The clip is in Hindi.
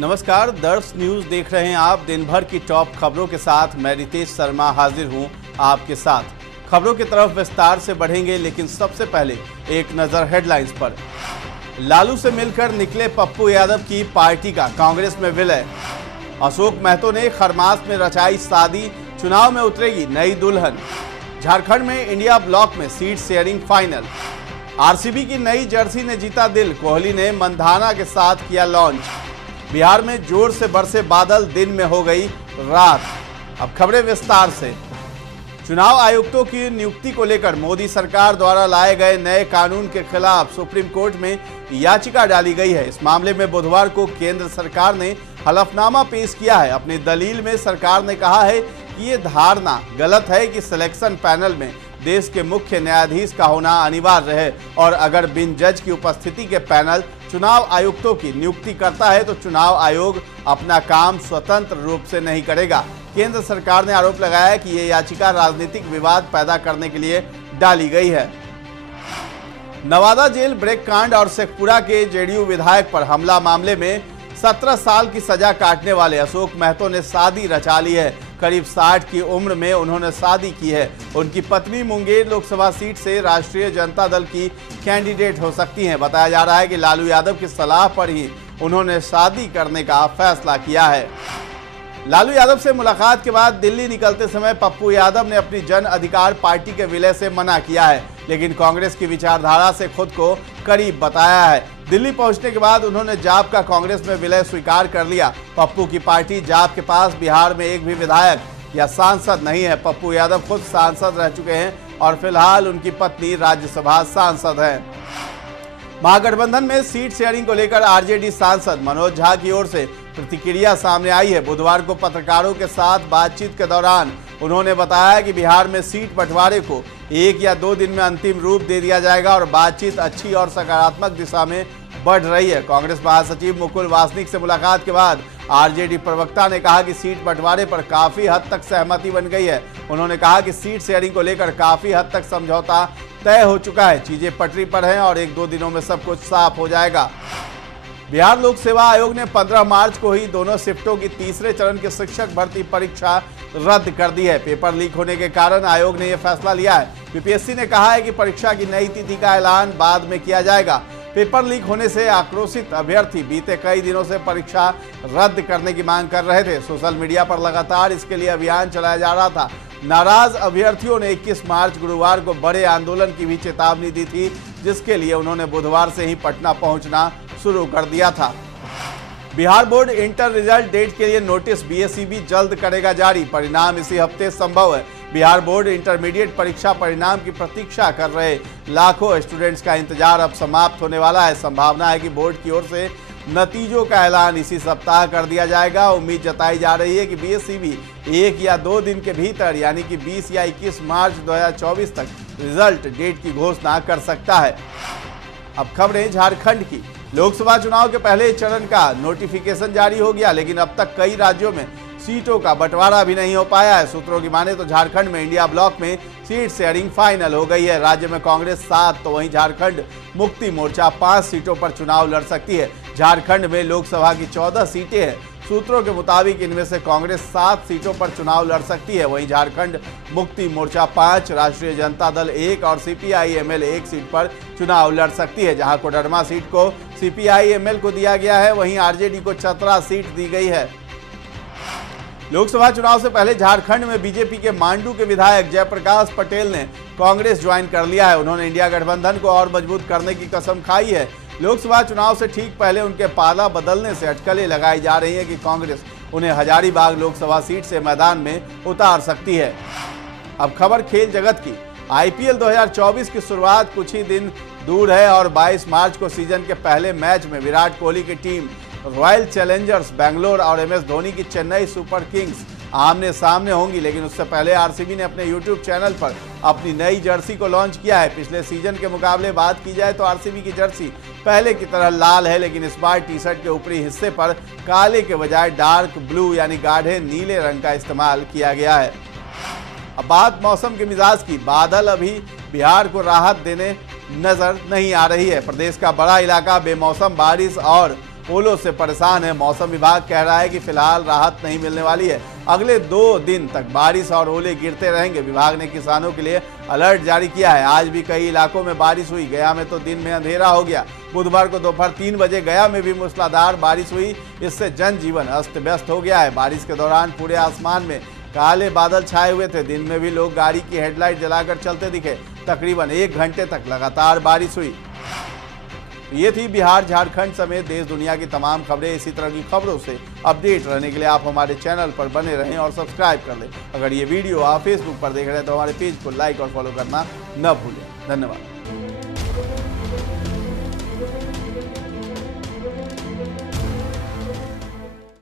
नमस्कार, दर्श न्यूज देख रहे हैं आप। दिन भर की टॉप खबरों के साथ मैं रितेश शर्मा हाजिर हूं आपके साथ। खबरों की तरफ विस्तार से बढ़ेंगे, लेकिन सबसे पहले एक नजर हेडलाइंस पर। लालू से मिलकर निकले पप्पू यादव की पार्टी का कांग्रेस में विलय। अशोक महतो ने खरमास में रचाई शादी, चुनाव में उतरेगी नई दुल्हन। झारखंड में इंडिया ब्लॉक में सीट शेयरिंग फाइनल। आरसीबी की नई जर्सी ने जीता दिल, कोहली ने मंधाना के साथ किया लॉन्च। बिहार में जोर से बरसे बादल, दिन में हो गई रात। अब खबरें विस्तार से। चुनाव आयुक्तों की नियुक्ति को लेकर मोदी सरकार द्वारा लाए गए नए कानून के खिलाफ सुप्रीम कोर्ट में याचिका डाली गई है। इस मामले में बुधवार को केंद्र सरकार ने हलफनामा पेश किया है। अपनी दलील में सरकार ने कहा है कि ये धारणा गलत है कि सिलेक्शन पैनल में देश के मुख्य न्यायाधीश का होना अनिवार्य है, और अगर बिन जज की उपस्थिति के पैनल चुनाव आयुक्तों की नियुक्ति करता है तो चुनाव आयोग अपना काम स्वतंत्र रूप से नहीं करेगा। केंद्र सरकार ने आरोप लगाया कि ये याचिका राजनीतिक विवाद पैदा करने के लिए डाली गई है। नवादा जेल ब्रेक कांड और शेखपुरा के जेडीयू विधायक पर हमला मामले में 17 साल की सजा काटने वाले अशोक महतो ने शादी रचा ली है। करीब 60 की उम्र में उन्होंने शादी की है। उनकी पत्नी मुंगेर लोकसभा सीट से राष्ट्रीय जनता दल की कैंडिडेट हो सकती हैं। बताया जा रहा है कि लालू यादव की सलाह पर ही उन्होंने शादी करने का फैसला किया है। लालू यादव से मुलाकात के बाद दिल्ली निकलते समय पप्पू यादव ने अपनी जन अधिकार पार्टी के विलय से मना किया है, लेकिन कांग्रेस की विचारधारा से खुद को करीब बताया है। दिल्ली पहुंचने के बाद उन्होंने जाप का कांग्रेस में विलय स्वीकार कर लिया। पप्पू की पार्टी जाप के पास बिहार में एक भी विधायक या सांसद नहीं है। पप्पू यादव खुद सांसद रह चुके हैं और फिलहाल उनकी पत्नी राज्यसभा सांसद है। महागठबंधन में सीट शेयरिंग को लेकर आरजेडी सांसद मनोज झा की ओर से प्रतिक्रिया सामने आई है। बुधवार को पत्रकारों के साथ बातचीत के दौरान उन्होंने बताया कि बिहार में सीट बंटवारे को 1 या 2 दिन में अंतिम रूप दे दिया जाएगा और बातचीत अच्छी और सकारात्मक दिशा में बढ़ रही है। कांग्रेस महासचिव मुकुल वासनिक से मुलाकात के बाद आरजेडी प्रवक्ता ने कहा कि सीट बंटवारे पर काफी हद तक सहमति बन गई है। उन्होंने कहा कि सीट शेयरिंग को लेकर काफी हद तक समझौता तय हो चुका है। चीजें पटरी पर हैं और 1-2 दिनों में सब कुछ साफ हो जाएगा। बिहार लोक सेवा आयोग ने 15 मार्च को ही दोनों शिफ्टों की तीसरे चरण की शिक्षक भर्ती परीक्षा रद्द कर दी है। पेपर लीक होने के कारण आयोग ने यह फैसला लिया है। यूपीएससी ने कहा है कि परीक्षा की नई तिथि का ऐलान बाद में किया जाएगा। पेपर लीक होने से आक्रोशित अभ्यर्थी बीते कई दिनों से परीक्षा रद्द करने की मांग कर रहे थे। सोशल मीडिया पर लगातार इसके लिए अभियान चलाया जा रहा था। नाराज अभ्यर्थियों ने 21 मार्च गुरुवार को बड़े आंदोलन की भी चेतावनी दी थी, जिसके लिए उन्होंने बुधवार से ही पटना पहुंचना शुरू कर दिया था। Bihar board inter result date के लिए नोटिस बीएसईबी जल्द करेगा जारी। परिणाम इसी हफ्ते संभव है। बिहार बोर्ड इंटरमीडिएट परीक्षा परिणाम की प्रतीक्षा कर रहे लाखों स्टूडेंट्स का इंतजार अब समाप्त होने वाला है। संभावना है कि बोर्ड की ओर से नतीजों का ऐलान इसी सप्ताह कर दिया जाएगा। उम्मीद जताई जा रही है कि बीएसईबी 1 या 2 दिन के भीतर यानी कि 20 या 21 मार्च 2024 तक रिजल्ट डेट की घोषणा कर सकता है। अब खबरें झारखंड की। लोकसभा चुनाव के पहले चरण का नोटिफिकेशन जारी हो गया, लेकिन अब तक कई राज्यों में सीटों का बंटवारा भी नहीं हो पाया है। सूत्रों की माने तो झारखंड में इंडिया ब्लॉक में सीट शेयरिंग फाइनल हो गई है। राज्य में कांग्रेस 7 तो वहीं झारखंड मुक्ति मोर्चा 5 सीटों पर चुनाव लड़ सकती है। झारखंड में लोकसभा की 14 सीटें हैं। सूत्रों के मुताबिक इनमें से कांग्रेस 7 सीटों पर चुनाव लड़ सकती है। वहीं झारखंड मुक्ति मोर्चा 5, राष्ट्रीय जनता दल 1 और सीपीआई-एमएल 1 सीट पर चुनाव लड़ सकती है। जहां कोडरमा सीट को सीपीआई-एमएल को दिया गया है, वहीं आरजेडी को चतरा सीट दी गई है। लोकसभा चुनाव से पहले झारखंड में बीजेपी के मांडू के विधायक जयप्रकाश पटेल ने कांग्रेस ज्वाइन कर लिया है। उन्होंने इंडिया गठबंधन को और मजबूत करने की कसम खाई है। लोकसभा चुनाव से ठीक पहले उनके पाला बदलने से अटकलें लगाई जा रही है कि कांग्रेस उन्हें हजारीबाग लोकसभा सीट से मैदान में उतार सकती है। अब खबर खेल जगत की। आईपीएल 2024 की शुरुआत कुछ ही दिन दूर है और 22 मार्च को सीजन के पहले मैच में विराट कोहली की टीम रॉयल चैलेंजर्स बेंगलोर और एमएस धोनी की चेन्नई सुपर किंग्स आमने सामने होंगी। लेकिन उससे पहले आरसीबी ने अपने यूट्यूब चैनल पर अपनी नई जर्सी को लॉन्च किया है। पिछले सीजन के मुकाबले बात की जाए तो आरसीबी की जर्सी पहले की तरह लाल है, लेकिन इस बार टी शर्ट के ऊपरी हिस्से पर काले के बजाय डार्क ब्लू यानी गाढ़े नीले रंग का इस्तेमाल किया गया है। अब बात मौसम के मिजाज की। बादल अभी बिहार को राहत देने नजर नहीं आ रही है। प्रदेश का बड़ा इलाका बेमौसम बारिश और ओलों से परेशान है। मौसम विभाग कह रहा है कि फिलहाल राहत नहीं मिलने वाली है। अगले 2 दिन तक बारिश और ओले गिरते रहेंगे। विभाग ने किसानों के लिए अलर्ट जारी किया है। आज भी कई इलाकों में बारिश हुई। गया में तो दिन में अंधेरा हो गया। बुधवार को दोपहर 3 बजे गया में भी मूसलाधार बारिश हुई। इससे जनजीवन अस्त व्यस्त हो गया है। बारिश के दौरान पूरे आसमान में काले बादल छाए हुए थे। दिन में भी लोग गाड़ी की हेडलाइट जलाकर चलते दिखे। तकरीबन 1 घंटे तक लगातार बारिश हुई। ये थी बिहार झारखंड समेत देश दुनिया की तमाम खबरें। इसी तरह की खबरों से अपडेट रहने के लिए आप हमारे चैनल पर बने रहें और सब्सक्राइब कर लें। अगर ये वीडियो आप फेसबुक पर देख रहे हैं तो हमारे पेज को लाइक और फॉलो करना न भूलें। धन्यवाद।